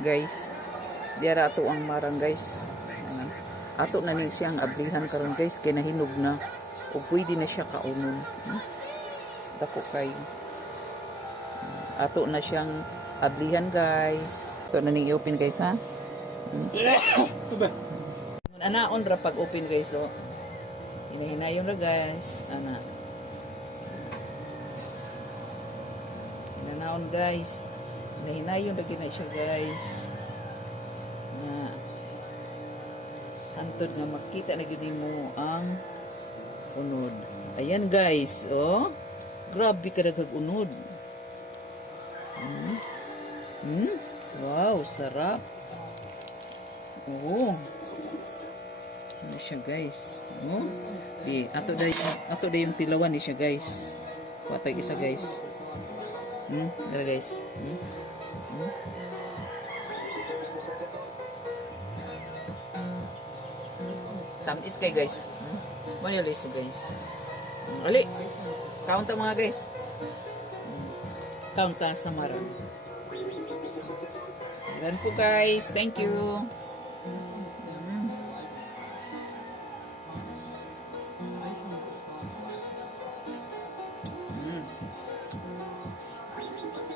guys. Diara ato ang marang guys. Ato na ni siyang ablihan karon guys kay nahinog na o pwede na siya kaunon. Dako kay ato na siyang ablihan guys. Ato na ning i-open guys ha. Anaon ra pag open guys so. Hinahinayon ra guys. Ana. Hinanaon guys. Hinahinayon ra gina siya guys. Na antod nga makita na gyud mo ang unod. Ayan guys, oh. Grabe ka daghang unod. Wow, sarap. Oh. Ano siya guys? Oh. Di ato day yung tilawan ni siya guys. Watay isa guys. Dala guys. Tamis kay guys. Manila iso guys. Ali. Count ang mga guys. Count sa marang. Yan po guys. Thank you.